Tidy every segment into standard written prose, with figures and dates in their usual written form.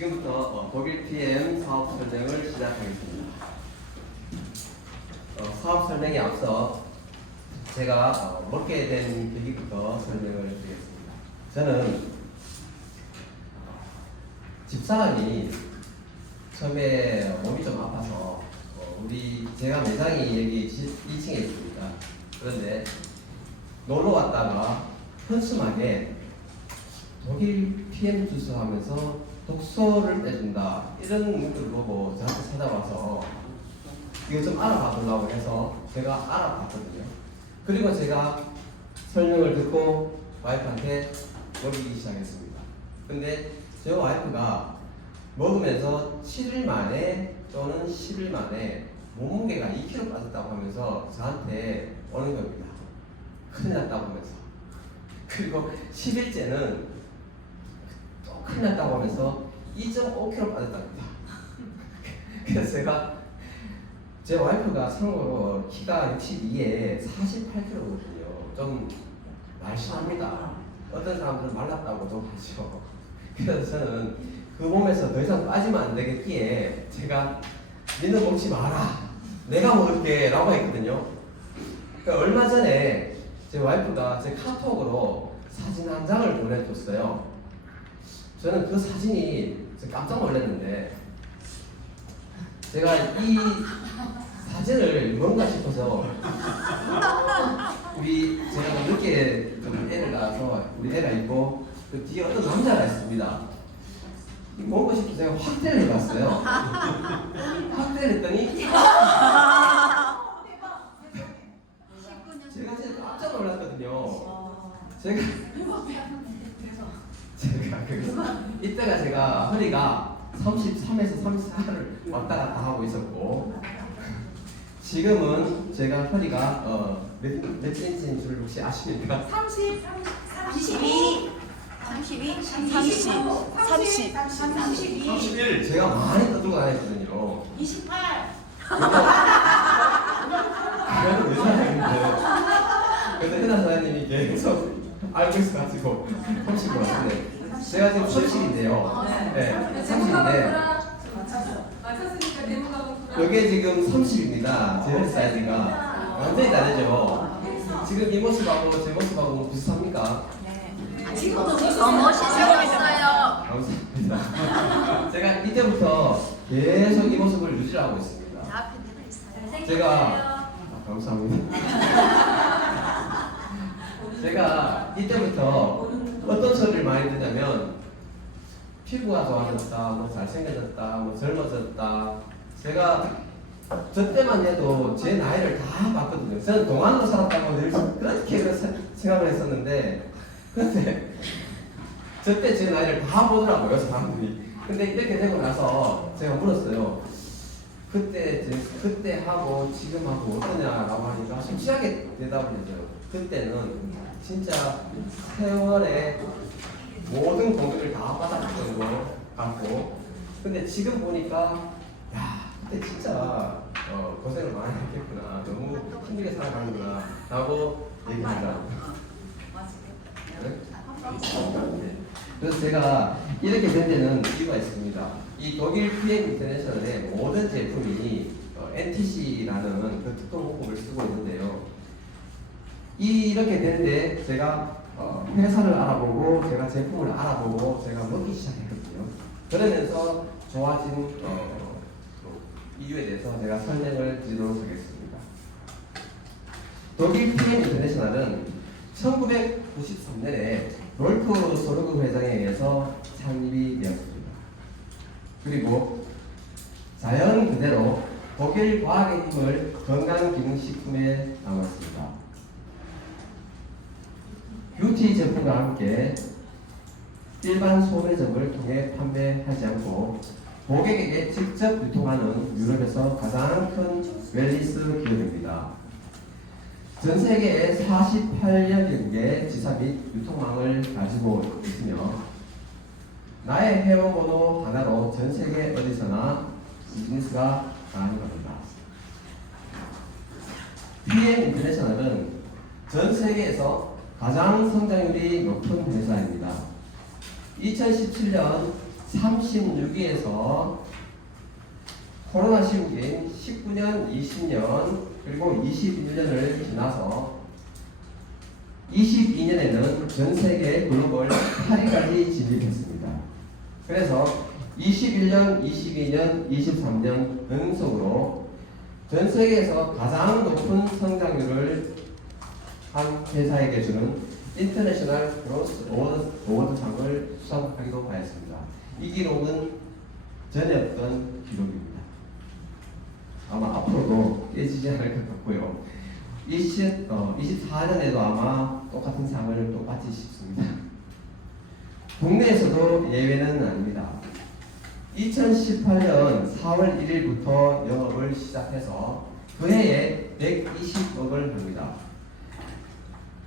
지금부터 독일 PM 사업 설명을 시작하겠습니다. 사업 설명에 앞서 제가 먹게 된 계기부터 설명을 드리겠습니다. 저는 집사람이 처음에 몸이 좀 아파서 제가 매장이 여기 2층에 있습니다. 그런데 놀러 왔다가 현수막에 독일 PM 주스 하면서 독소를 빼준다 이런 문구를 보고 저한테 찾아와서 이거 좀 알아봐 보려고 해서 제가 알아봤거든요. 그리고 제가 설명을 듣고 와이프한테 먹이기 시작했습니다. 근데 제 와이프가 먹으면서 7일 만에 또는 10일 만에 몸무게가 2kg 빠졌다고 하면서 저한테 오는 겁니다. 큰일 났다고 하면서. 그리고 10일째는 또 큰일 났다고 하면서 2.5kg 빠졌답니다. 그래서 제 와이프가 참고로 키가 62에 48kg거든요. 좀 날씬합니다. 어떤 사람들은 말랐다고도 하죠. 그래서 저는 그 몸에서 더 이상 빠지면 안 되겠기에 제가 니는 먹지 마라. 내가 먹을게 라고 했거든요. 그러니까 얼마 전에 제 와이프가 제 카톡으로 사진 한 장을 보내줬어요. 저는 그 사진이 깜짝 놀랐는데 제가 이 사진을 뭔가 싶어서 제가 좀 늦게 좀 애를 낳아서 우리 애가 있고 그 뒤에 어떤 남자가 있습니다. 뭔가 싶어서 제가 확대를 해봤어요. 확대를 했더니 제가 진짜 깜짝 놀랐거든요. 제가 이때가 제가 허리가 33에서 34를 왔다 갔다 하고 있었고 지금은 제가 허리가 몇 센치인 줄 혹시 아십니까? 30, 32, 32, 30, 30, 31 제가 많이 떠들고 다녔거든요. 28. 그래도 왜 사람인데 그래서 회사 사장님이 계속 알고 있어가지고 30을 왔는데 제가 지금 30인데요. 네, 30인데 맞췄으니까 대문하고 이게 지금 30입니다. 제 허리 사이즈가 완전히 다르죠. 지금 이 모습하고 제 모습하고 비슷합니까? 지금도 더 멋있어요. 감사합니다. 제가 이때부터 계속 이 모습을 유지하고 있습니다. 제가 감사합니다. 제가 이때부터 어떤 소리를 많이 듣냐면 피부가 좋아졌다, 뭐 잘생겨졌다, 뭐 젊어졌다. 제가 저 때만 해도 제 나이를 다 봤거든요. 저는 동안으로 살았다고 늘 그렇게 생각을 했었는데 근데 저 때 제 나이를 다 보더라고요, 사람들이. 근데 이렇게 되고 나서 제가 물었어요. 그때 하고 지금 하고 어떠냐라고 하니까 솔직하게 대답을 해줘요. 그때는 진짜 세월의 모든 공격을 다 받았던 것 같고, 근데 지금 보니까 야, 그때 진짜 고생을 많이 했겠구나, 너무 힘들게 살아가는구나 라고 얘기합니다. 네? 그래서 제가 이렇게 된 데는 이유가 있습니다. 이 독일 PM 인터내셔널의 모든 제품이 NTC라는 그 특허 문구를 쓰고 있는데요. 이렇게 되는데 제가 회사를 알아보고 제가 제품을 알아보고 제가 먹기 시작했거든요. 그러면서 좋아진 이유에 대해서 제가 설명을 드리도록 하겠습니다. 독일 PM 인터내셔널은 1993년에 롤프 소르그 회장에 의해서 창립이 되었습니다. 그리고 자연 그대로 독일 과학의 힘을 건강기능식품에 담았습니다. 뷰티 제품과 함께 일반 소매점을 통해 판매하지 않고 고객에게 직접 유통하는 유럽에서 가장 큰 웰니스 기업입니다. 전 세계에 48여 개의 지사 및 유통망을 가지고 있으며 나의 회원번호 하나로 전 세계 어디서나 비즈니스가 가능합니다. PM 인터내셔널은 전 세계에서 가장 성장률이 높은 회사입니다. 2017년 36위에서 코로나 시국인 19년, 20년, 그리고 21년을 지나서 22년에는 전 세계 글로벌 8위까지 진입했습니다. 그래서 21년, 22년, 23년 연속으로 전 세계에서 가장 높은 성장률을 한 회사에게 주는 인터내셔널 그로스 어워드상을 수상하기도 하였습니다. 이 기록은 전에 없던 기록입니다. 아마 앞으로도 깨지지 않을 것 같고요. 24년에도 아마 똑같은 상을 또 받지 싶습니다. 국내에서도 예외는 아닙니다. 2018년 4월 1일부터 영업을 시작해서 그 해에 120억을 합니다.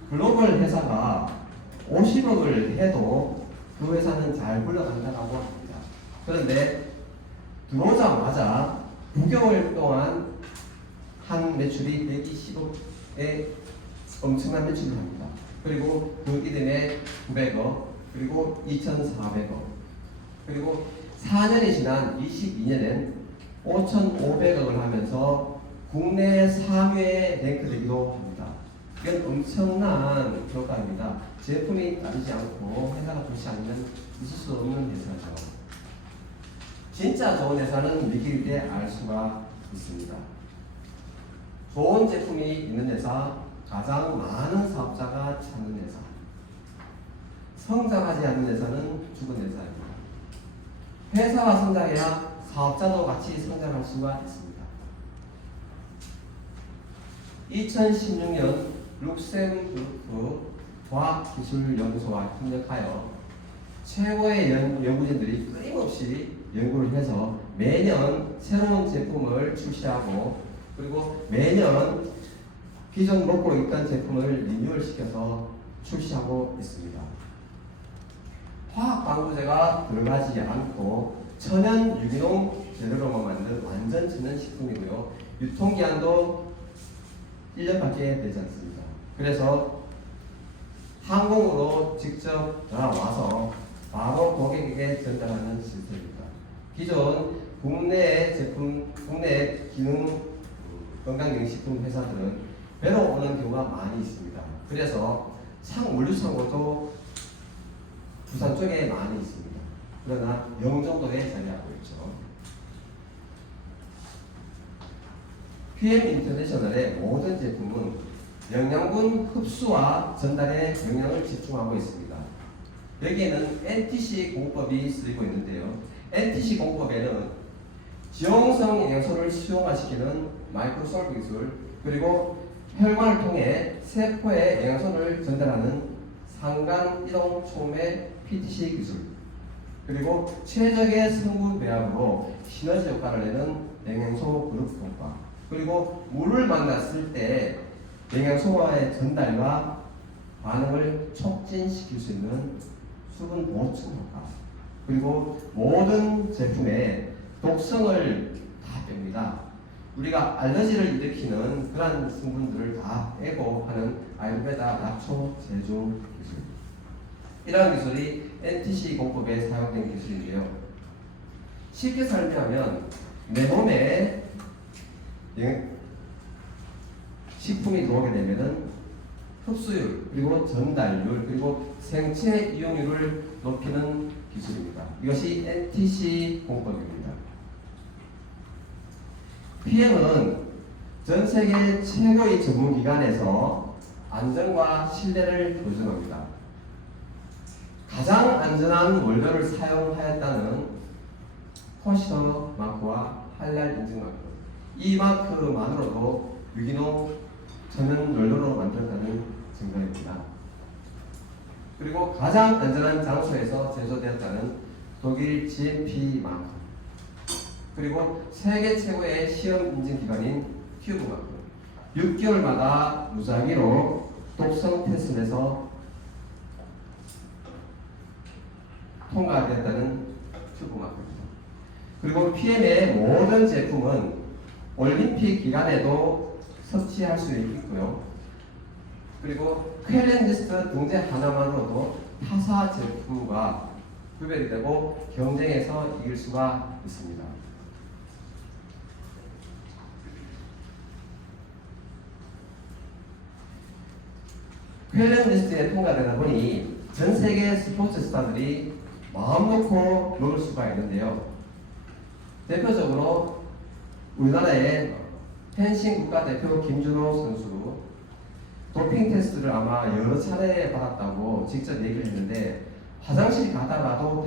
글로벌 회사가 50억을 해도 그 회사는 잘 굴러간다고 합니다. 그런데 들어오자마자 9개월 동안 한 매출이 120억의 엄청난 매출을 합니다. 그리고 그 이듬해 900억, 그리고 2,400억, 그리고 4년이 지난 22년엔 5,500억을 하면서 국내 3위에 랭크되기도 합니다. 이건 엄청난 효과입니다. 제품이 따르지 않고 회사가 좋지 않으면 있을 수 없는 회사죠. 진짜 좋은 회사는 믿길 때 알 수가 있습니다. 좋은 제품이 있는 회사, 가장 많은 사업자가 찾는 회사, 성장하지 않는 회사는 죽은 회사입니다. 회사가 성장해야 사업자도 같이 성장할 수가 있습니다. 2016년 룩셈부르크 과학기술연구소와 협력하여 최고의 연구진들이 끊임없이 연구를 해서 매년 새로운 제품을 출시하고, 그리고 매년 기존 먹고 있던 제품을 리뉴얼시켜서 출시하고 있습니다. 화학 방부제가 들어가지 않고 천연 유기농 재료로만 만든 완전 천연 식품이고요. 유통기한도 1년밖에 되지 않습니다. 그래서 항공으로 직접 와서 바로 고객에게 전달하는 시스템입니다. 기존 국내 제품, 국내 기능 건강기능식품 회사들은 배로 오는 경우가 많이 있습니다. 그래서 물류창고도 부산 쪽에 많이 있습니다. 그러나 영종도에 자리하고 있죠. PM 인터내셔널의 모든 제품은 영양분 흡수와 전달에 영향을 집중하고 있습니다. 여기에는 NTC 공법이 쓰이고 있는데요. NTC 공법에는 지용성 영양소를 수용화시키는 마이크로솔브 기술, 그리고 혈관을 통해 세포에 영양소를 전달하는 상간 이동 촉매 PTC 기술, 그리고 최적의 성분 배합으로 시너지 효과를 내는 영양소 그룹 효과, 그리고 물을 만났을 때 영양소와의 전달과 반응을 촉진시킬 수 있는 수분 보충 효과, 그리고 모든 제품의 독성을 다 뺍니다. 우리가 알러지를 일으키는 그런 성분들을 다 빼고 하는 아유르베다 약초 제조 기술. 이러한 기술이 NTC 공법에 사용된 기술인데요. 쉽게 설명하면 내 몸에 식품이 들어오게 되면은 흡수율, 그리고 전달률, 그리고 생체 이용률을 높이는 기술입니다. 이것이 NTC 공법입니다. PM은 전 세계 최고의 전문기관에서 안전과 신뢰를 보증합니다. 가장 안전한 원료를 사용하였다는 코시더 마크와 할랄 인증 마크, 이 마크만으로도 유기농 천연 원료로 만들었다는 증거입니다. 그리고 가장 안전한 장소에서 제조되었다는 독일 GMP 마크, 그리고 세계 최고의 시험 인증 기관인 큐브 마크, 6개월마다 무작위로 독성 테스트에서 통과되었다는 큐브 마크입니다. 그리고 PM의 모든 제품은 올림픽 기간에도 섭취할 수 있고요. 그리고 퀘렌리스트 등재 하나만으로도 타사 제품과 구별이 되고 경쟁에서 이길 수가 있습니다. 퀘런 리스트에 통과되다 보니 전 세계 스포츠 스타들이 마음 놓고 먹을 수가 있는데요. 대표적으로 우리나라의 펜싱 국가대표 김준호 선수 도핑 테스트를 아마 여러 차례 받았다고 직접 얘기를 했는데 화장실 가다가도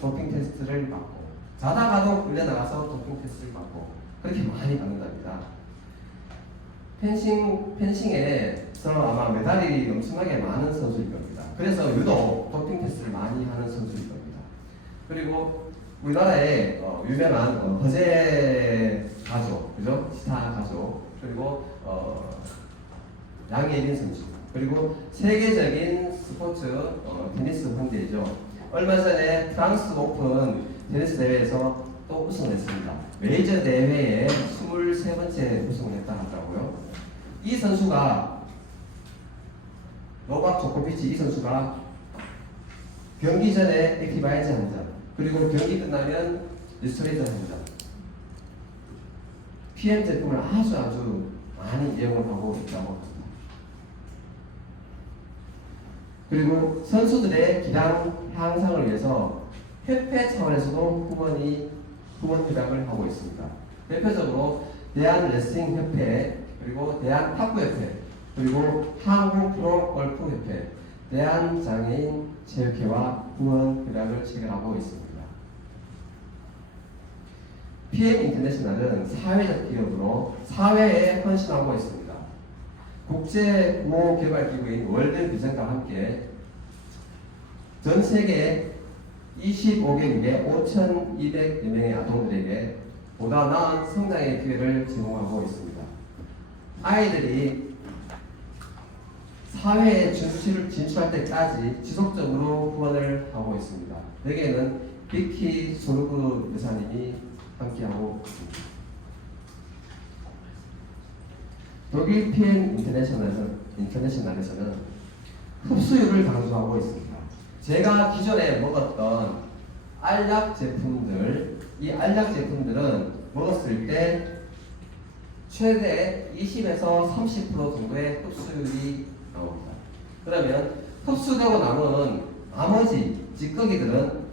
도핑 테스트를 받고 자다가도 끌려나가서 도핑 테스트를 받고 그렇게 많이 받는답니다. 펜싱에서 아마 메달이 엄청나게 많은 선수일 겁니다. 그래서 유독 도핑 테스트를 많이 하는 선수일 겁니다. 그리고 우리나라의 유명한 허재 가족, 그죠? 스타 가족, 그리고 양예린 선수, 그리고 세계적인 스포츠 테니스 황제이죠. 얼마 전에 프랑스 오픈 테니스 대회에서 또 우승했습니다. 메이저 대회에 23번째 우승을 했다 하더라고요. 이 선수가 노박 조코비치 이 선수가 경기 전에 액티바이즈 한 잔, 그리고 경기 끝나면 리스토레이트 한 잔, PM 제품을 아주 많이 이용을 하고 있다고 합니다. 그리고 선수들의 기량 향상을 위해서 협회 차원에서도 후원 협약을 하고 있습니다. 대표적으로 대한레슬링협회, 그리고 대한탁구협회, 그리고 한국프로골프협회, 대한장애인체육회와 후원 협약을 체결하고 있습니다. PM 인터내셔널은 사회적 기업으로 사회에 헌신하고 있습니다. 국제 구호 개발 기구인 월드 비전과 함께 전 세계 25개국의 5,200여 명의 아동들에게 보다 나은 성장의 기회를 제공하고 있습니다. 아이들이 사회에 진출할 때까지 지속적으로 후원을 하고 있습니다. 여기에는 비키 소르그 여사님이 함께하고 있습니다. 독일 PM 인터내셔널에서는 흡수율을 강조하고 있습니다. 제가 기존에 먹었던 알약 제품들, 이 알약 제품들은 먹었을 때 최대 20에서 30% 정도의 흡수율이 나옵니다. 그러면 흡수되고 남은 나머지 찌꺼기들은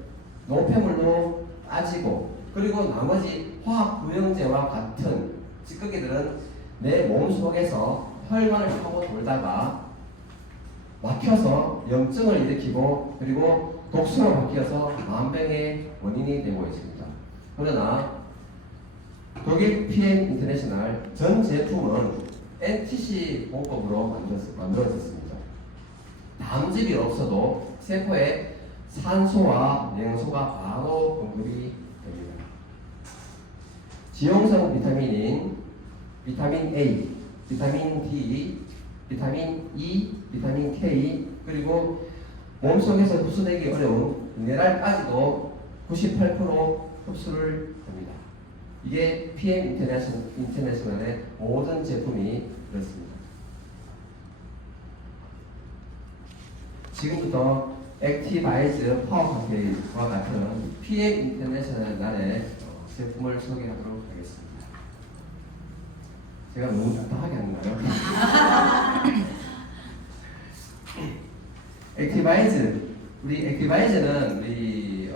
노폐물로 빠지고, 그리고 나머지 화학 부영제와 같은 찌꺼기들은 내 몸속에서 혈관을 타고 돌다가 막혀서 염증을 일으키고, 그리고 독소로 바뀌어서 만병의 원인이 되고 있습니다. 그러나 독일 PM 인터내셔널 전 제품은 NTC 공법으로 만들어졌습니다. 담즙이 없어도 세포에 산소와 냉소가 바로 공급이 됩니다. 지용성 비타민인 비타민 A, 비타민 D, 비타민 E, 비타민 K, 그리고 몸속에서 흡수되기 어려운 미네랄까지도 98% 흡수를 합니다. 이게 PM 인터내셔널의 모든 제품이 그렇습니다. 지금부터 액티바이즈 파워카페와 같은 PM 인터내셔널의 제품을 소개하도록 하겠습니다. 제가 너무 답답하게 하는가요? 우리 액티바이즈는 우리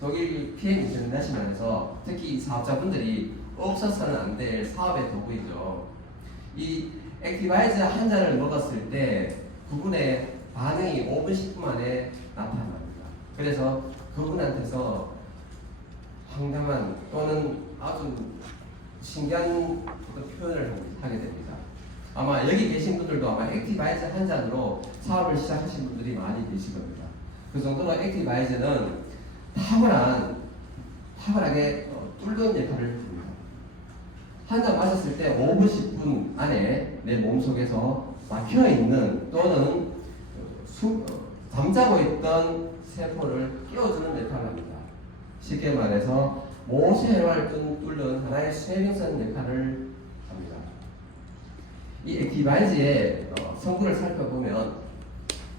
독일 PM 인터내셔널에서 특히 사업자분들이 없어서는 안 될 사업의 도구이죠. 이 액티바이즈 한 잔을 먹었을 때 그분의 반응이 5분 10분 만에 나타납니다. 그래서 그분한테서 황당한 또는 아주 신기한 표현을 하게 됩니다. 아마 여기 계신 분들도 아마 액티바이즈 한 잔으로 사업을 시작하신 분들이 많이 계실 겁니다. 그 정도로 액티바이즈는 탁월하게 뚫는 역할을 합니다. 한 잔 마셨을 때 5분 10분 안에 내 몸속에서 막혀있는 또는 잠자고 있던 세포를 깨워주는 역할을 합니다. 쉽게 말해서 모세혈관을 뚫는 하나의 수행선 역할을 합니다. 이 액티바이즈의 성분을 살펴보면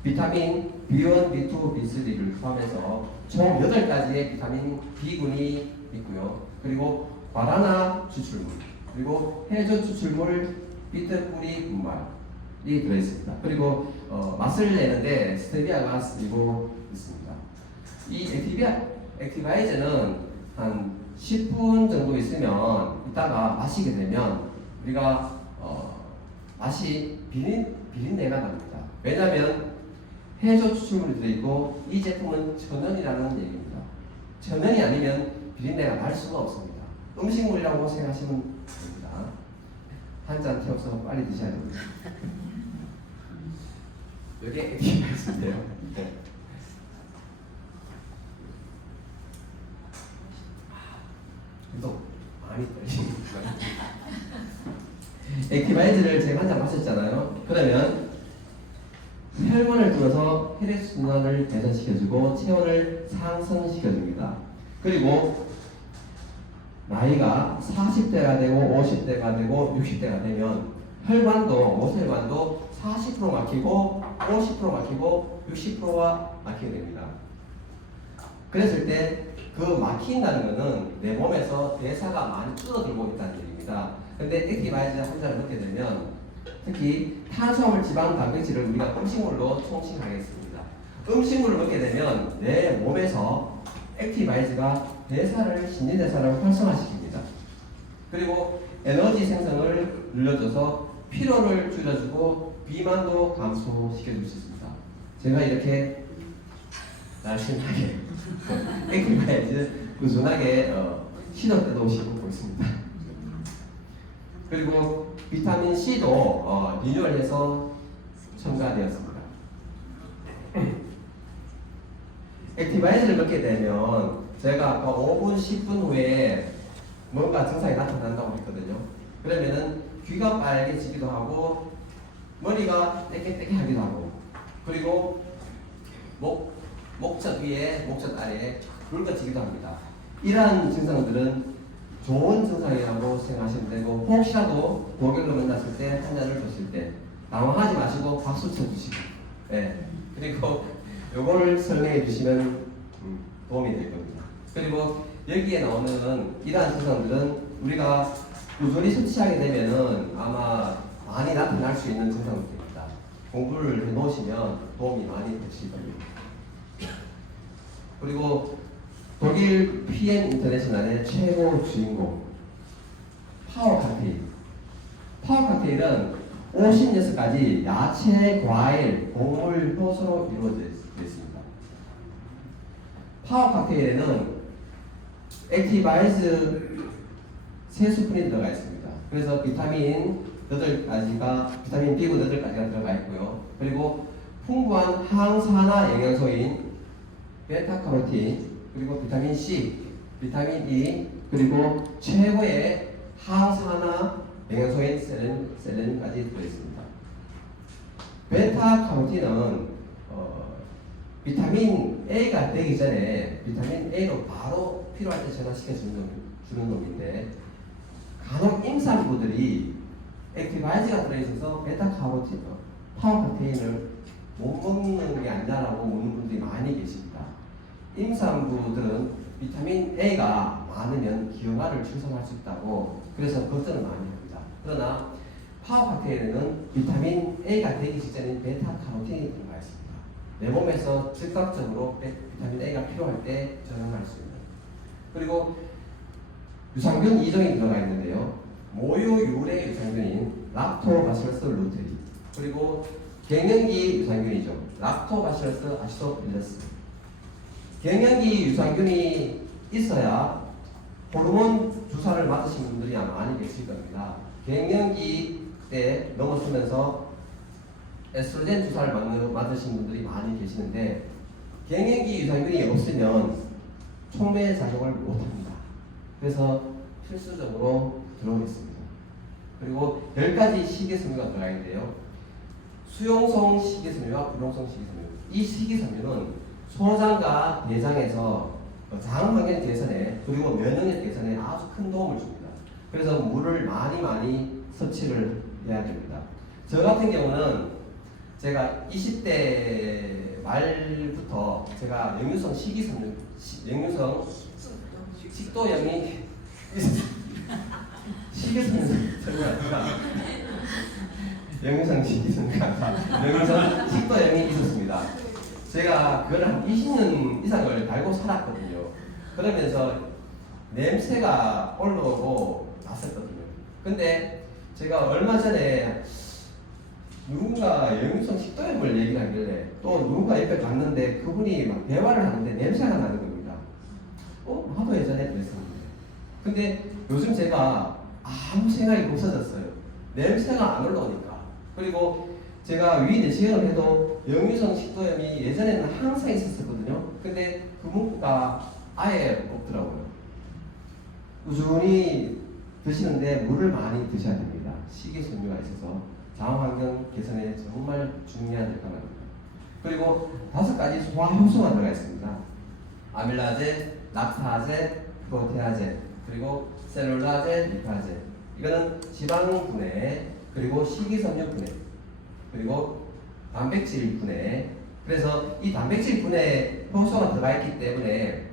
비타민 B1, B2, B3를 포함해서 총 8가지의 비타민 B군이 있고요. 그리고 바나나 추출물, 그리고 해저 추출물, 비트 뿌리 분말이 들어있습니다. 그리고 맛을 내는데 스테비아가 쓰이고 있습니다. 이 액티바이저는 한 10분 정도 있으면 이따가 마시게 되면 우리가 맛이 비린내가 납니다. 왜냐하면 해조 추출물이 들어있고 이 제품은 천연이라는 얘기입니다. 천연이 아니면 비린내가 날 수가 없습니다. 음식물이라고 생각하시면 됩니다. 한 잔 태워서 빨리 드셔야 됩니다. 여기 액티바이저인데요. 네. 또 많이 떨리십니다. 액티바이저를 제가 한 잔 마셨잖아요. 그러면 혈관을 뚫어서 혈액순환을 개선시켜주고 체온을 상승시켜줍니다. 그리고 나이가 40대가 되고 50대가 되고 60대가 되면 혈관도 모세혈관도 40% 막히고 50% 막히고 60%가 막히게 됩니다. 그랬을 때 그 막힌다는 것은 내 몸에서 대사가 많이 줄어들고 있다는 얘기입니다. 근데 액티바이저 한 잔을 먹게 되면 특히 탄수화물, 지방, 단백질을 우리가 음식물로 총칭하겠습니다. 음식물을 먹게 되면 내 몸에서 액티바이저가 신진대사를 활성화시킵니다. 그리고 에너지 생성을 늘려줘서 피로를 줄여주고 비만도 감소시켜줄 수 있습니다. 제가 이렇게 날씬하게 액티바이저 꾸준하게 시도 때도 씹고 있습니다. 그리고 비타민 C도 리뉴얼해서 첨가되었습니다. 액티바이저를 먹게 되면 제가 아까 5분, 10분 후에 뭔가 증상이 나타난다고 했거든요. 그러면은 귀가 빨개지기도 하고 머리가 떼개떼개하기도 하고 그리고 목젖 위에, 목젖 아래에 붉어지기도 합니다. 이러한 증상들은 좋은 증상이라고 생각하시면 되고 혹시라도 고객을 만났을 때 한 잔을 드실 때 당황하지 마시고 박수 쳐주시고 그리고 요거를 설명해 주시면 도움이 될 겁니다. 그리고 여기에 나오는 이러한 증상들은 우리가 꾸준히 섭취하게 되면은 아마 많이 나타날 수 있는 증상들입니다. 공부를 해 놓으시면 도움이 많이 되실 겁니다. 그리고 독일 PM 인터내셔널의 최고 주인공 파워 칵테일. 파워 칵테일은 56가지 야채, 과일, 곡물, 효소로 이루어져 있습니다. 파워 칵테일에는 액티바이저 3스푼이 들어가 있습니다. 그래서 비타민 B군 8가지가 들어가 있고요. 그리고 풍부한 항산화 영양소인 베타카로틴, 그리고 비타민 C, 비타민 E, 그리고 최고의 항산화 영양소인 셀레늄까지 들어있습니다. 베타카로틴은 비타민 A가 되기 전에 비타민 A로 바로 필요할 때 전환시켜주는 놈인데 간혹 임산부들이 액티바이저가 들어있어서 베타카로틴, 파워카테인을 못 먹는 게 아니냐라고 묻는 분들이 많이 계십니다. 임산부들은 비타민 A가 많으면 기형아를 출산할 수 있다고 그래서 걱정을 많이 합니다. 그러나 파워카테인에는 비타민 A가 되기 직전인 베타카로틴이 들어가 있습니다. 내 몸에서 즉각적으로 비타민 A가 필요할 때 전환할 수 있는. 그리고 유산균 2종이 들어가 있는데요. 모유 유래 유산균인 락토바실러스 루테리, 그리고 갱년기 유산균이죠. 락토바실러스 아시도필러스. 갱년기 유산균이 있어야 호르몬 주사를 맞으신 분들이 아마 많이 계실 겁니다. 갱년기 때 넘어서면서 에스트로겐 주사를 맞으신 분들이 많이 계시는데 갱년기 유산균이 없으면 촉매 작용을 못합니다. 그래서 필수적으로 들어오겠습니다. 그리고 10가지 식이섬유가 들어가 있는데요. 수용성 식이섬유와 불용성 식이섬유. 이 식이섬유는 소장과 대장에서 장 환경 개선에 그리고 면역력 개선에 아주 큰 도움을 줍니다. 그래서 물을 많이 섭취를 해야 됩니다. 저 같은 경우는 제가 20대 말부터 제가 역류성 식이섬유, 역류성 식도염이 역류성 식이섬유가 역류성 식도염이 있었습니다. 제가 그걸 한 20년 이상을 달고 살았거든요. 그러면서 냄새가 올라오고 났었거든요. 근데 제가 얼마 전에 누군가 역류성 식도염을 얘기를 하길래 또 누군가 옆에 갔는데 그분이 막 대화를 하는데 냄새가 나는 겁니다. 나도 예전에 그랬었는데. 근데 요즘 제가 아무 생각이 없어졌어요. 냄새가 안 올라오니까. 그리고 제가 위 내시경을 해도 역류성 식도염이 예전에는 항상 있었거든요. 근데 그 문구가 아예 없더라고요. 꾸준히 드시는데 물을 많이 드셔야 됩니다. 식이섬유가 있어서 장환경 개선에 정말 중요한 역할을 합니다. 그리고 5가지 소화 효소가 들어가 있습니다. 아밀라제, 락타제, 프로테아제, 그리고 셀룰라제, 리파제. 이거는 지방 분해, 그리고 식이섬유 분해, 그리고 단백질 분해. 그래서 이 단백질 분해 효소가 들어가 있기 때문에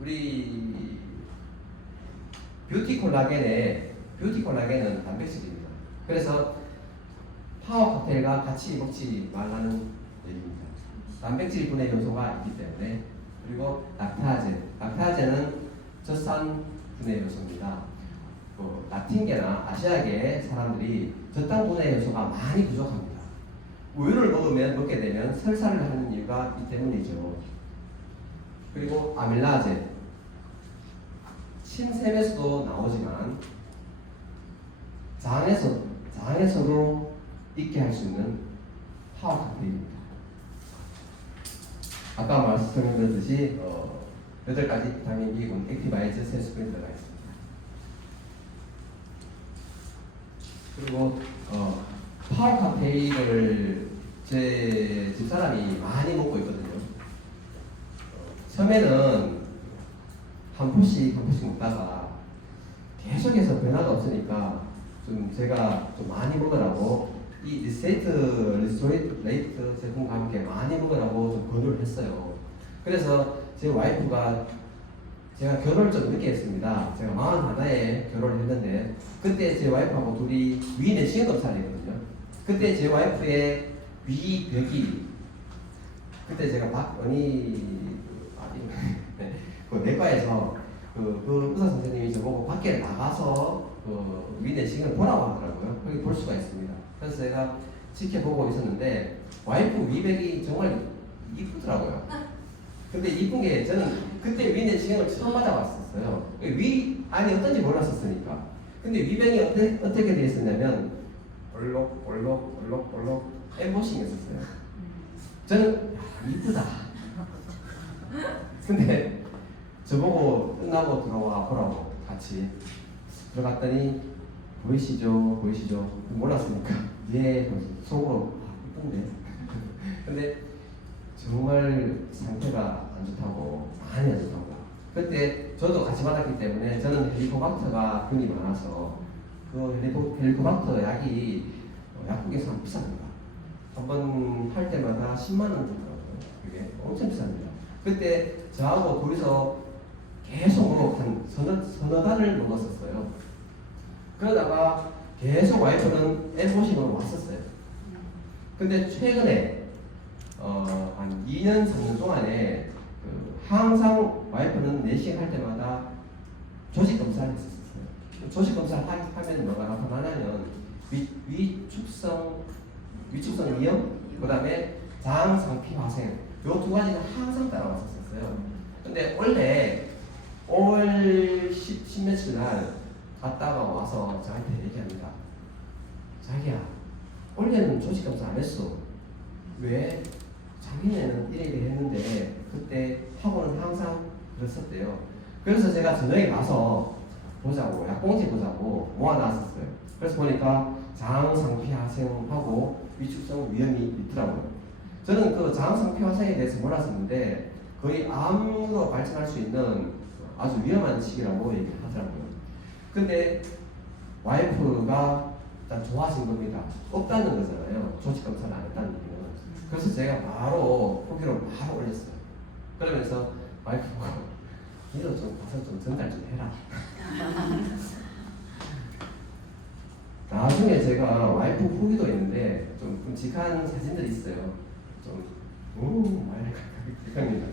우리 뷰티 콜라겐은 단백질입니다. 그래서 파워 칵테일과 같이 먹지 말라는 얘기입니다. 단백질 분해 요소가 있기 때문에. 그리고 락타제는 젖산 분해 요소입니다. 라틴계나 아시아계 사람들이 젖당 분해 요소가 많이 부족합니다. 우유를 먹게 되면 설사를 하는 이유가 이 때문이죠. 그리고 아밀라제, 침샘에서도 나오지만 장에서도 있게 할 수 있는 파워 칵테일입니다. 아까 말씀드렸듯이 8가지 비타민 B군 액티바이즈 세스프린 들어가 있습니다. 그리고 파워 칵테일을 제 집사람이 많이 먹고 있거든요. 처음에는 한 포씩 먹다가 계속해서 변화가 없으니까 좀 제가 좀 많이 먹으라고 이 리스토레이트 제품과 함께 많이 먹으라고 좀 권유를 했어요. 그래서 제 와이프가 제가 결혼을 좀 늦게 했습니다. 제가 41에 결혼을 했는데 그때 제 와이프하고 둘이 위 내시경 검사를 했거든요. 그때 제 와이프의 위벽이 그때 제가 그 내과에서 그 의사 선생님이 저보고 밖에 나가서 위 내시경을 보라고 하더라고요. 거기 볼 수가 있습니다. 그래서 제가 지켜보고 있었는데 와이프 위백이 정말 이쁘더라고요. 근데 이쁜 게 저는 그때 위 내시경을 처음 맞아봤었어요. 위 안이 어떤지 몰랐었으니까. 근데 위백이 어떻게 되어 있었냐면 볼록 엠보싱 했었어요. 저는 이쁘다. 근데 저보고 끝나고 들어와 보라고 같이 들어갔더니 보이시죠? 몰랐으니까 예 속으로 이쁜데 근데 정말 상태가 안 좋다고 많이 안 좋다고. 그때 저도 같이 받았기 때문에 저는 헬리코박터가 균이 많아서 그 헬리코박터 약이 약국에서 비쌉니다. 한번 팔 때마다 10만 원 정도라고요. 그게 엄청 비쌉니다. 그때 저하고 둘이서 계속 한 서너 달을 먹었었어요. 그러다가 계속 와이프는 엠보싱으로 왔었어요. 근데 최근에 한 2년 3년 동안에 항상 와이프는 내시경 할 때마다 조직 검사를 했었어요. 조직 검사를 하면 뭐가 나타나냐면 위축성 위염, 그 다음에 장상피 화생 요 2가지는 항상 따라왔었어요. 근데 원래 5월 10 며칠 날 갔다가 와서 저한테 얘기합니다. 자기야, 원래는 조직검사 안 했어. 왜? 작년에는 이래 했는데 그때 하고는 항상 그랬었대요. 그래서 제가 저녁에 가서 보자고, 약봉지 보자고 모아놨었어요. 그래서 보니까 장상피화생하고 위축성 위염이 있더라고요. 저는 그 장상피화생에 대해서 몰랐었는데 거의 암으로 발전할 수 있는 아주 위험한 시기라고 얘기를 하더라고요. 근데 와이프가 일단 좋아진 겁니다. 없다는 거잖아요. 조직 검사를 안 했다는 얘기는. 그래서 제가 바로 후기로 바로 올렸어요. 그러면서 와이프 보고 니도 좀 가서 좀 전달 좀 해라. 나중에 제가 와이프 후기도 있는데 좀 끔찍한 사진들이 있어요. 말합니다.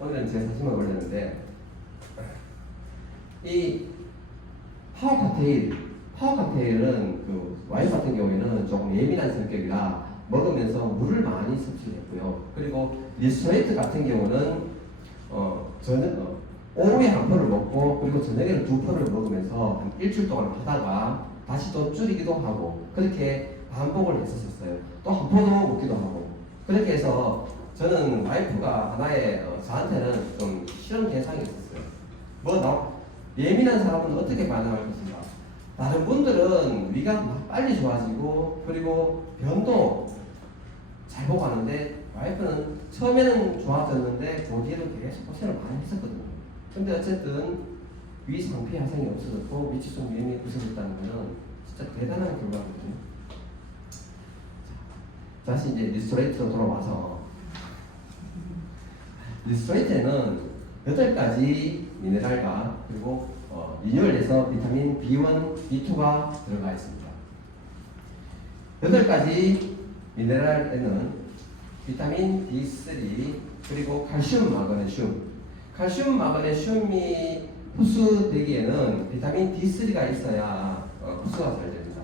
오늘은 제 사진만 올렸는데 이 파워 칵테일은 그 와인 같은 경우에는 조금 예민한 성격이라 먹으면서 물을 많이 섭취했고요. 그리고 리스트레이트 같은 경우는 오후에 한 포를 먹고 그리고 저녁에는 두 포를 먹으면서 한 일주일 동안 하다가 다시 또 줄이기도 하고 그렇게 반복을 했었어요. 또 한 포도 먹기도 하고 그렇게 해서 저는 와이프가 하나의 저한테는 좀 실험 대상이 있었어요. 예민한 사람은 어떻게 반응할 것인가? 다른 분들은 위가 막 빨리 좋아지고 그리고 변도 잘 보고 하는데 와이프는 처음에는 좋아졌는데 그 뒤에도 계속 고생을 많이 했었거든요. 근데 어쨌든 위 상피 화상이 없어졌고 위치성 유형이 구성됐다는 것은 진짜 대단한 결과거든요. 다시 이제 리스토레이트로 돌아와서 리스토레이트에는 8가지 미네랄과 그리고 리뉴얼돼서 비타민 B1, B2가 들어가 있습니다. 8가지 미네랄에는 비타민 D3 그리고 칼슘, 마그네슘이 흡수되기에는 비타민 D3가 있어야 흡수가 잘 됩니다.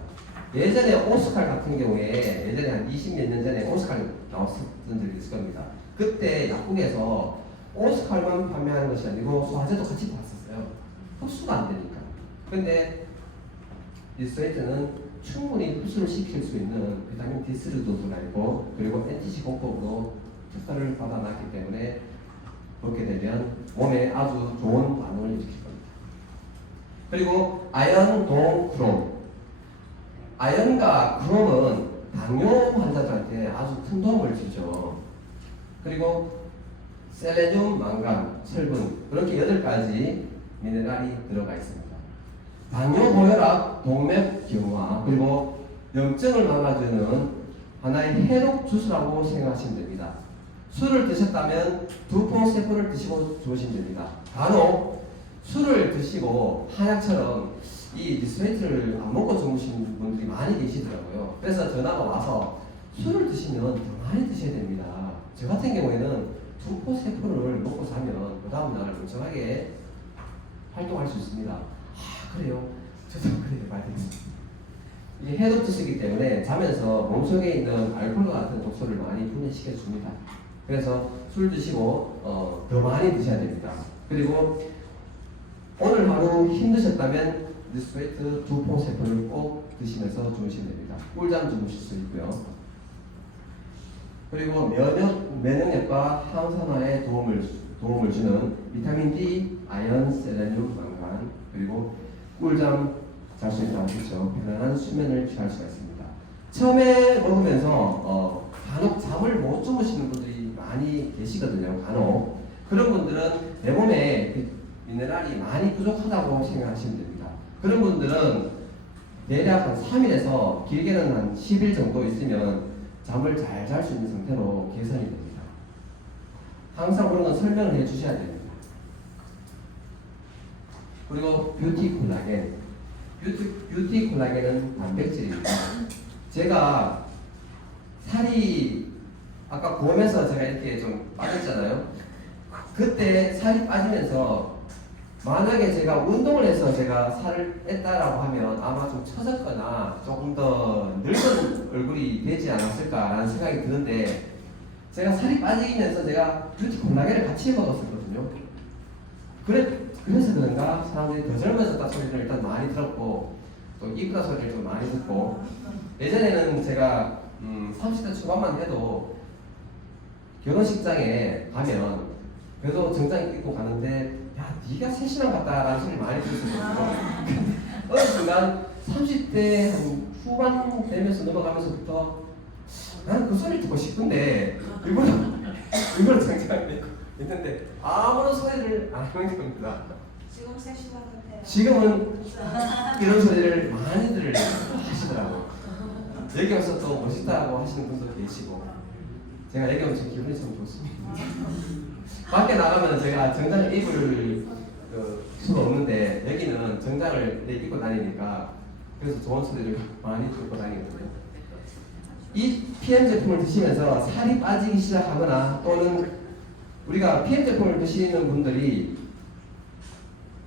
예전에 오스칼 같은 경우에 예전에 한 20몇 년 전에 오스칼 나왔었던 적이 있을 겁니다. 그때 약국에서 오스칼만 판매하는 것이 아니고 소화제도 같이 봤었어요. 흡수가 안 되니까. 근데 리스토레이트는 충분히 흡수를 시킬 수 있는 비타민 D3도 들어있고 그리고 NTC 공법으로 특허를 받아놨기 때문에 그렇게 되면 몸에 아주 좋은 반응을 일으킬 겁니다. 그리고 아연, 동, 크롬. 아연과 크롬은 당뇨 환자들한테 아주 큰 도움을 주죠. 그리고 셀레늄, 망간, 철분 그렇게 8가지 미네랄이 들어가 있습니다. 당뇨 고혈압, 동맥 경화 그리고 염증을 막아주는 하나의 해독 주스라고 생각하시면 됩니다. 술을 드셨다면 2포, 3포를 드시고 주무시면 됩니다. 간혹 술을 드시고 한약처럼 이 리스토레이트를 안 먹고 주무시는 분들이 많이 계시더라고요. 그래서 전화가 와서 술을 드시면 더 많이 드셔야 됩니다. 저 같은 경우에는 2포, 3포를 먹고 자면 그 다음날 멀쩡하게 활동할 수 있습니다. 아 그래요? 저도 그래요. 많이 되겠습니다. 이게 해독 주스이기 때문에 자면서 몸속에 있는 알코올과 같은 독소를 많이 분해시켜 줍니다. 그래서 술 드시고 더 많이 드셔야 됩니다. 그리고 오늘 하루 힘드셨다면 리스토레이트 2포, 3포를 꼭 드시면서 주무시면 됩니다. 꿀잠 주무실 수 있고요. 그리고 면역력과 항산화에 도움을 주는 비타민 D, 아연, 셀레늄, 망간 그리고 꿀잠 잘 수 있다고 했죠. 편안한 수면을 취할 수가 있습니다. 처음에 먹으면서 간혹 잠을 못 주무시는 분들이 많이 계시거든요. 간혹 그런 분들은 내 몸에 미네랄이 많이 부족하다고 생각하시면 됩니다. 그런 분들은 대략 한 3일에서 길게는 한 10일 정도 있으면 잠을 잘 잘 수 있는 상태로 개선이 됩니다. 항상 그런 건 설명을 해 주셔야 됩니다. 그리고 뷰티 콜라겐. 뷰티 콜라겐은 단백질입니다. 제가 살이 아까 보면서 제가 이렇게 좀 빠졌잖아요. 그때 살이 빠지면서 만약에 제가 운동을 해서 제가 살을 뺐다라고 하면 아마 좀 처졌거나 조금 더 늙은 얼굴이 되지 않았을까라는 생각이 드는데 제가 살이 빠지면서 제가 뷰티 콜라겐을 같이 먹었었거든요. 그래서 그런가 사람들이 더 젊어졌다 소리를 일단 많이 들었고 또 이쁘다 소리를 좀 많이 듣고 예전에는 제가 30대 초반만 해도 결혼식장에 가면 그래도 정장 입고 가는데 야 네가 새신랑 같다라는 소리를 많이 들었었거든요. 어느 순간 30대 한 후반 되면서 넘어가면서부터 나는 그 소리를 듣고 싶은데 일부러 정장을 입고 있는데 아무런 소리를 안 하는 겁니다. 지금 새신랑 같아요. 지금은 이런 소리를 많이들 하시더라고요. 여기 와서 또 멋있다고 하시는 분도 계시고 제가 얘기하면 지금 기분이 참 좋습니다. 밖에 나가면 제가 정장을 입을 수가 없는데 여기는 정장을 입고 다니니까 그래서 좋은 소리를 많이 듣고 다니거든요. 이 PM 제품을 드시면서 살이 빠지기 시작하거나 또는 우리가 PM 제품을 드시는 분들이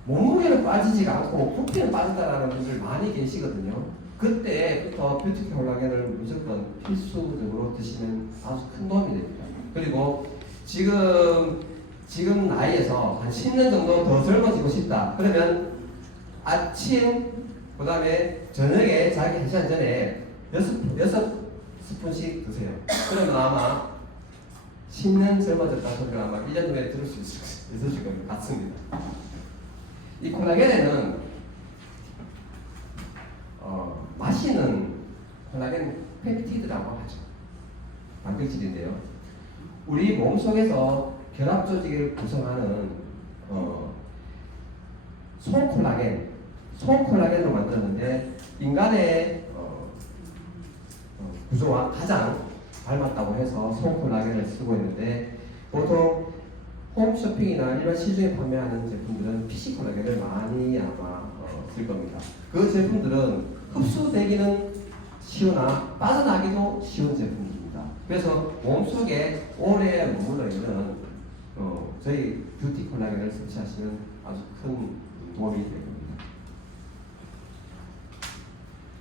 몸무게는 빠지지가 않고 부피는 빠진다라는 분들 많이 계시거든요. 그때부터 뷰티 콜라겐을 무조건 필수적으로 드시면 아주 큰 도움이 됩니다. 그리고 지금 나이에서 한 10년 정도 더 젊어지고 싶다. 그러면 아침, 그 다음에 저녁에 자기 1시간 전에 6스푼씩 드세요. 그러면 아마 10년 젊어졌다 소리를 아마 1년 후에 들을 수 있으실 것 같습니다. 이 콜라겐에는 마시는 콜라겐 펩티드라고 하죠. 단백질인데요. 우리 몸속에서 결합 조직을 구성하는 소콜라겐으로 만들었는데 인간의 구조와 가장 닮았다고 해서 소콜라겐을 쓰고 있는데 보통 홈쇼핑이나 일반 시중에 판매하는 제품들은 PC 콜라겐을 많이 아마 쓸 겁니다. 그 제품들은 흡수되기는 쉬우나 빠져나기도 쉬운 제품입니다. 그래서 몸속에 오래 머물러 있는 저희 뷰티 콜라겐을 섭취하시면 아주 큰 도움이 될 겁니다.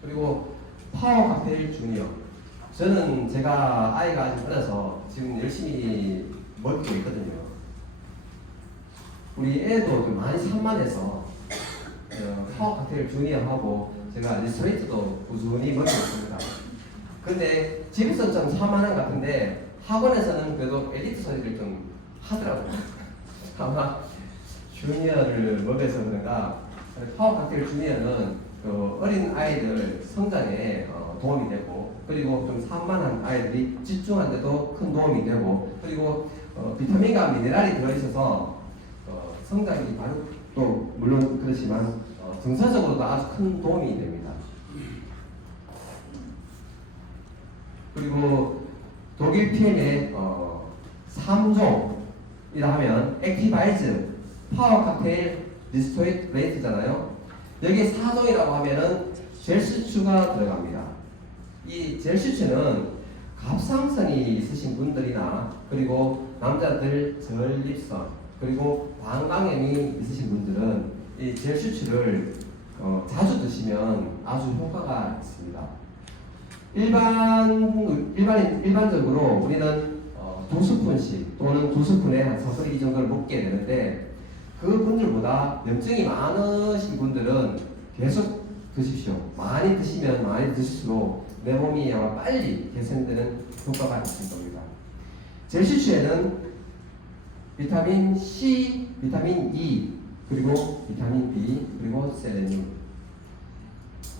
그리고 파워 카페인 주니어. 저는 제가 아이가 아직 어려서 지금 열심히 먹고 있거든요. 우리 애도 좀 많이 산만해서 파워 카페인 주니어하고 제가 리스트레이트도 꾸준히 먹고 있습니다. 근데 집에서는 좀 산만한 것 같은데 학원에서는 그래도 엘리트 소리를 좀 하더라고요. 아마 주니어를 먹여서 그런가 파워 카페인 주니어는 어린 아이들 성장에 도움이 되고 그리고 좀 산만한 아이들이 집중하는데도 큰 도움이 되고 그리고 비타민과 미네랄이 들어있어서 성장이 바로 또 물론 그렇지만 정서적으로도 아주 큰 도움이 됩니다. 그리고 독일 PM의 3종이라 하면 액티바이즈, 파워 칵테일, 리스토이트 레이트잖아요. 여기에 4종이라고 하면은 젤슈추가 들어갑니다. 이 젤슈추는 갑상선이 있으신 분들이나 그리고 남자들 전립선 그리고 방광염이 있으신 분들은 이 젤슈추를 자주 드시면 아주 효과가 있습니다. 일반적으로 우리는 2스푼씩 또는 2스푼에 한 서서히 이 정도를 먹게 되는데 그분들보다 염증이 많으신 분들은 계속 드십시오. 많이 드시면 많이 드실수록 내 몸이 아마 빨리 개선되는 효과가 있을 겁니다. 젤슈추에는 비타민 C, 비타민 E, 그리고 비타민 B, 그리고 셀레늄.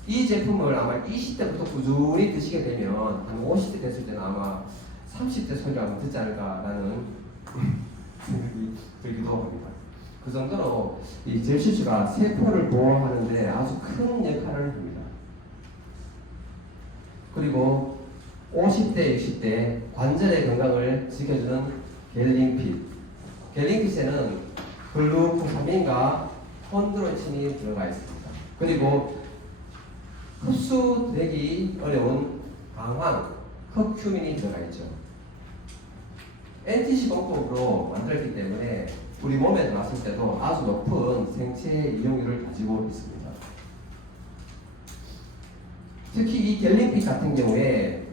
이 제품을 아마 20대부터 꾸준히 드시게 되면 한 50대 됐을 때는 아마 30대 소리를 한번 듣지 않을까라는 생각이 들기도 합니다. 그 정도로 이 젤슈추가 세포를 보호하는데 아주 큰 역할을 합니다. 그리고 50대, 60대 관절의 건강을 지켜주는 갤링핏. 갤링핏에는 글루코사민과 콘드로친이 들어가 있습니다. 그리고 흡수되기 어려운 강황, 커큐민이 들어가 있죠. NTC 공법으로 만들었기 때문에 우리 몸에 들어갔을 때도 아주 높은 생체 이용률을 가지고 있습니다. 특히 이 갤링핏 같은 경우에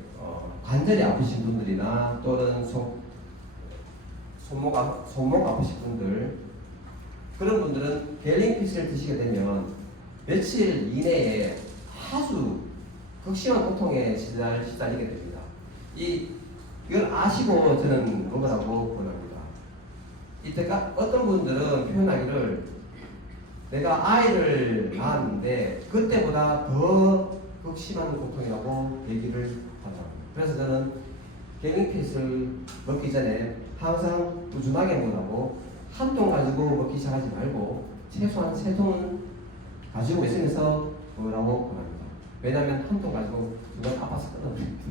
관절이 아프신 분들이나 또는 손목 아프신 분들 그런 분들은 갤링핏을 드시게 되면 며칠 이내에 아주 극심한 고통에 시달리게 됩니다. 이걸 아시고 저는 먹으라고 권합니다. 이때가 어떤 분들은 표현하기를 내가 아이를 낳았는데 그때보다 더 극심한 고통이라고 얘기를 하더라고요. 그래서 저는 갤링핏을 먹기 전에 항상 꾸준하게 먹으라고 한 통 가지고 먹기 시작하지 말고 최소한 3통은 가지고 있으면서 먹으라고 권합니다. 왜냐하면 한 통 가지고 누가 아파서 끊어버립니다.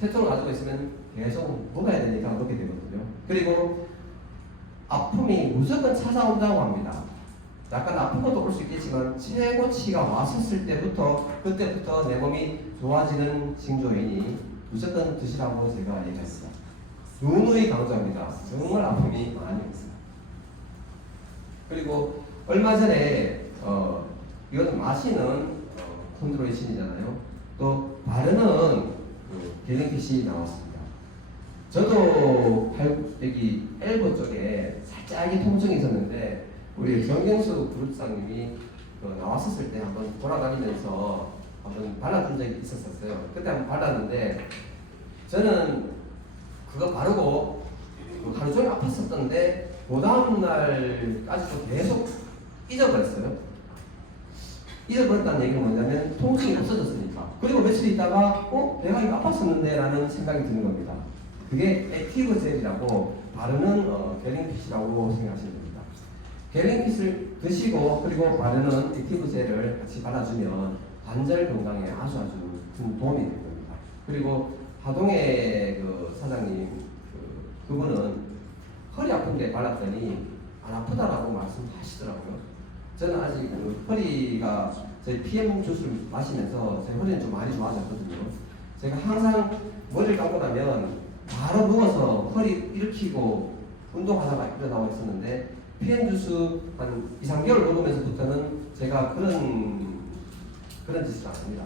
3통을 가지고 있으면 계속 먹어야 되니까 먹게 되거든요. 그리고 아픔이 무조건 찾아온다고 합니다. 약간 아픈 것도 올 수 있겠지만 최고치가 왔었을 때부터 그때부터 내 몸이 좋아지는 징조이니 무조건 드시라고 제가 얘기했어요. 누누이 강조합니다. 정말 아픔이 많이 있어요. 그리고 얼마 전에 이것은 마시는 콘드로이신이잖아요. 또 바르는 갤링핏이 나왔습니다. 저도 여기 엘보 쪽에 살짝 통증이 있었는데 우리 정경수 그룹장님이 나왔었을 때 한번 돌아다니면서 한번 발라준 적이 있었어요. 그때 한번 발랐는데 저는 그거 바르고 하루 종일 아팠었던데 그 다음날까지도 계속 잊어버렸어요. 잊어버렸다는 얘기는 뭐냐면 통증이 없어졌으니까. 그리고 며칠 있다가 내가 이거 아팠었는데 라는 생각이 드는 겁니다. 그게 액티브 젤이라고 바르는 갤링핏이라고 생각하시면 됩니다. 갤링핏을 드시고 그리고 바르는 액티브 젤을 같이 발라주면 관절 건강에 아주 큰 도움이 될 겁니다. 그리고 하동의 그 사장님 그분은 허리 아픈데 발랐더니 안 아프다라고 말씀하시더라고요. 저는 아직 허리가 저희 PM 주스를 마시면서 제 허리는 좀 많이 좋아졌거든요. 제가 항상 머리를 감고 나면 바로 누워서 허리 일으키고 운동하다가 일어나고 있었는데 PM 주스 한 2, 3개월 먹으면서부터는 제가 그런 짓을 안 합니다.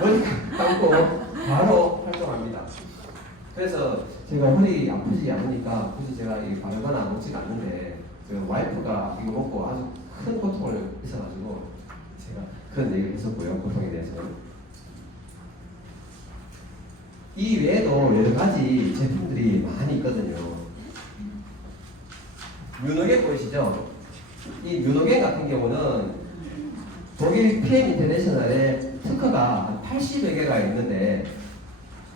머리 감고 바로 활동합니다. 그래서 제가 허리 아프지 않으니까 굳이 제가 이 바르거나 먹지가 않는데 제가 와이프가 이거 먹고 아주 큰 고통을 있어가지고 제가 그런 얘기를 했었고요. 고통에 대해서. 이 외에도 여러 가지 제품들이 많이 있거든요. 뮤노겐 보이시죠? 이 뮤노겐 같은 경우는 독일 PM 인터내셔널에 특허가 한 80여 개가 있는데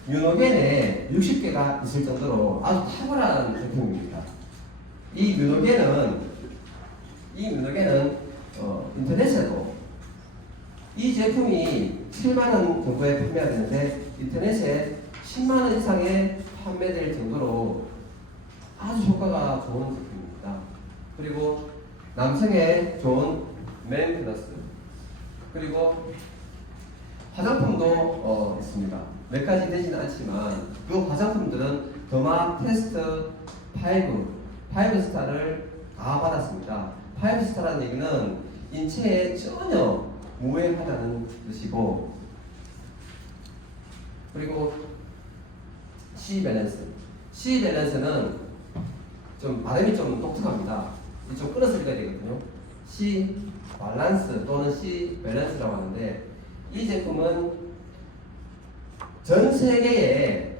뮤노겐에 60개가 있을 정도로 아주 탁월한 제품입니다. 이 뮤노겐은 인터넷에도 이 제품이 7만원 정도에 판매가 되는데 인터넷에 10만원 이상에 판매될 정도로 아주 효과가 좋은 제품입니다. 그리고 남성에 좋은 맨 플러스 그리고 화장품도 있습니다. 몇 가지 되지는 않지만 그 화장품들은 더마 테스트 5스타를 다 받았습니다. 5스타라는 얘기는 인체에 전혀 무해하다는 뜻이고 그리고 C 밸런스는 좀 발음이 좀 독특합니다. 좀 끊어서 읽어야 되거든요. C 밸런스 또는 C 밸런스라고 하는데 이 제품은 전 세계에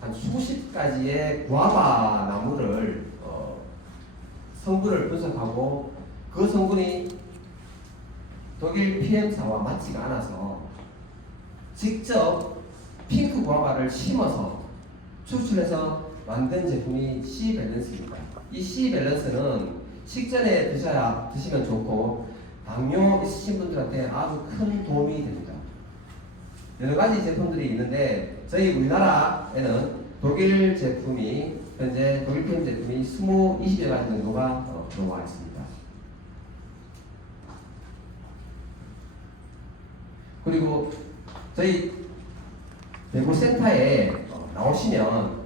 한 수십 가지의 구아바 나무를 성분을 분석하고 그 성분이 독일 PM사와 맞지가 않아서 직접 핑크 구아바를 심어서 추출해서 만든 제품이 C 밸런스입니다. 이 C 밸런스는 식전에 드시면 좋고 당뇨 있으신 분들한테 아주 큰 도움이 됩니다. 여러 가지 제품들이 있는데 저희 우리나라에는 독일 제품이 현재 독일 PM 제품이 20여 가지 정도가 들어와 있습니다. 그리고 저희 대구센터에 나오시면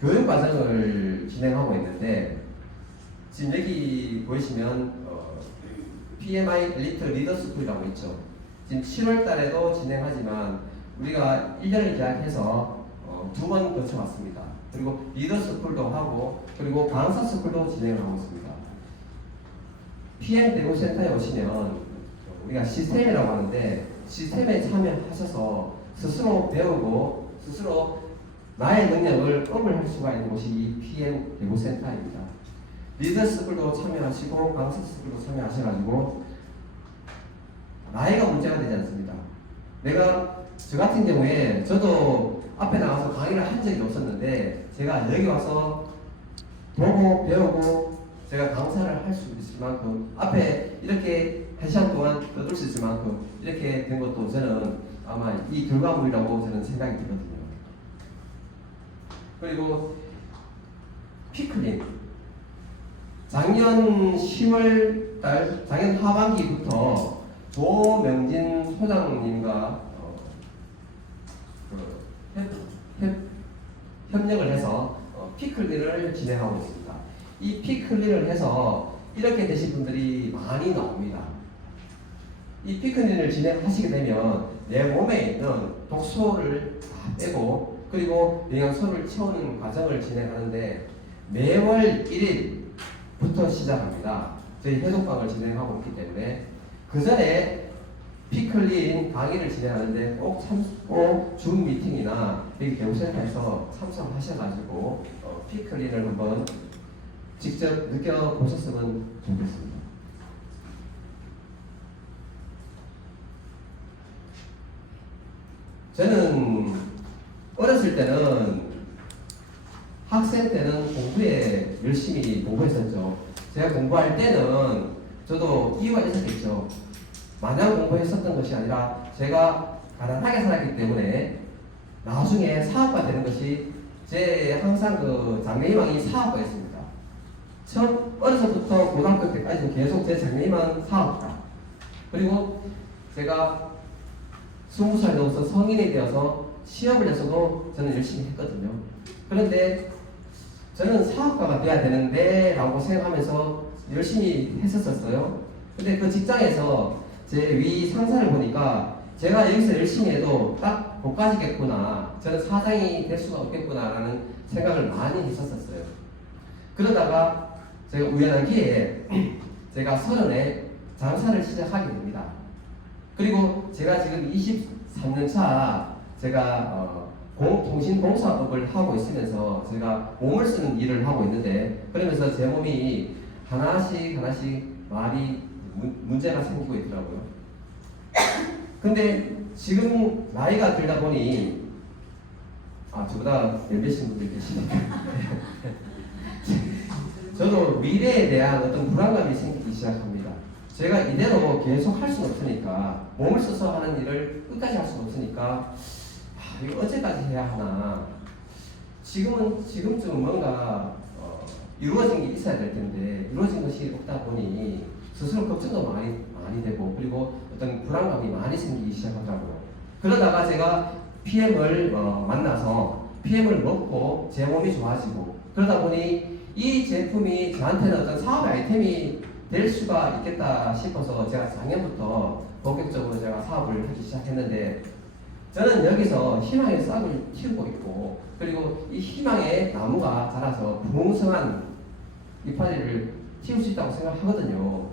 교육 과정을 진행하고 있는데 지금 여기 보이시면 PMI 엘리트 리더 스쿨이라고 있죠. 지금 7월 달에도 진행하지만 우리가 1년을 계약해서 2번 거쳐왔습니다. 그리고 리더 스쿨도 하고 그리고 강사 스쿨도 진행을 하고 있습니다. PM 대구센터에 오시면 우리가 시스템이라고 하는데 시스템에 참여하셔서 스스로 배우고 스스로 나의 능력을 업을 할 수가 있는 곳이 이 PM 대구센터입니다. 리더 스쿨도 참여하시고 강사 스쿨도 참여하셔가지고 나이가 문제가 되지 않습니다. 저 같은 경우에 저도 앞에 나가서 강의를 한 적이 없었는데 제가 여기 와서 보고 배우고 제가 강사를 할 수 있을 만큼 앞에 이렇게 1시간 동안 떠들 수 있을 만큼 이렇게 된 것도 저는 아마 이 결과물이라고 저는 생각이 들거든요. 그리고 피클린 작년 10월 달 작년 하반기부터 조명진 소장님과 협력을 해서 피클린을 진행하고 있습니다. 이 피클린을 해서 이렇게 되신 분들이 많이 나옵니다. 이 피클린을 진행하시게 되면 내 몸에 있는 독소를 다 빼고 그리고 영양소를 채우는 과정을 진행하는데 매월 1일부터 시작합니다. 저희 해독방을 진행하고 있기 때문에 그 전에 피클린 강의를 진행하는데 꼭 줌 미팅이나 여기 대우센터에서 참석하셔가지고 피클린을 한번 직접 느껴보셨으면 좋겠습니다. 저는 어렸을 때는 학생 때는 공부에 열심히 공부했었죠. 제가 공부할 때는 저도 이유가 있었겠죠. 마냥 공부했었던 것이 아니라 제가 가난하게 살았기 때문에 나중에 사업가 되는 것이 제 항상 그 장래희망이 사업가였습니다. 처음 어려서부터 고등학교 때까지는 계속 제 장래희망 사업가. 그리고 제가 20살 넘어서 성인이 되어서 시험을 해서도 저는 열심히 했거든요. 그런데 저는 사업가가 돼야 되는데 라고 생각하면서 열심히 했었어요. 근데 그 직장에서 제 위 상사를 보니까 제가 여기서 열심히 해도 딱 못 가지겠구나, 저는 사장이 될 수가 없겠구나 라는 생각을 많이 했었어요. 그러다가 제가 우연한 기회에 제가 30에 장사를 시작하게 됩니다. 그리고 제가 지금 23년 차 제가 통신공사업을 하고 있으면서 제가 몸을 쓰는 일을 하고 있는데, 그러면서 제 몸이 하나씩 말이 문제가 생기고 있더라고요. 근데 지금 나이가 들다 보니 저보다 연배신 분들 계시니까 저도 미래에 대한 어떤 불안감이 생기기 시작합니다. 제가 이대로 계속 할 수는 없으니까, 몸을 써서 하는 일을 끝까지 할 수는 없으니까 이거 언제까지 해야 하나. 지금쯤 뭔가 이루어진 게 있어야 될 텐데 이루어진 것이 없다 보니 스스로 걱정도 많이 되고, 그리고 어떤 불안감이 많이 생기기 시작하더라고요. 그러다가 제가 PM을 만나서 PM을 먹고 제 몸이 좋아지고, 그러다 보니 이 제품이 저한테는 어떤 사업 아이템이 될 수가 있겠다 싶어서 제가 작년부터 본격적으로 제가 사업을 하기 시작했는데, 저는 여기서 희망의 싹을 키우고 있고, 그리고 이 희망의 나무가 자라서 풍성한 이파리를 키울 수 있다고 생각하거든요.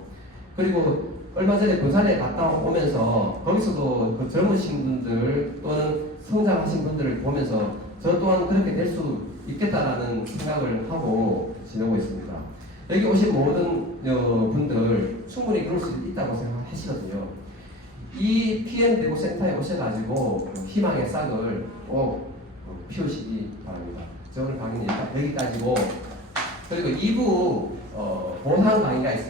그리고 얼마 전에 부산에 갔다 오면서 거기서도 그 젊으신 분들 또는 성장하신 분들을 보면서 저 또한 그렇게 될 수 있겠다라는 생각을 하고 지내고 있습니다. 여기 오신 모든 분들 충분히 그럴 수 있다고 생각하시거든요. 이 PM 대구 센터에 오셔가지고 희망의 싹을 꼭 피우시기 바랍니다. 저 오늘 강의는 여기까지고, 그리고 2부 보상 강의가 있습니다.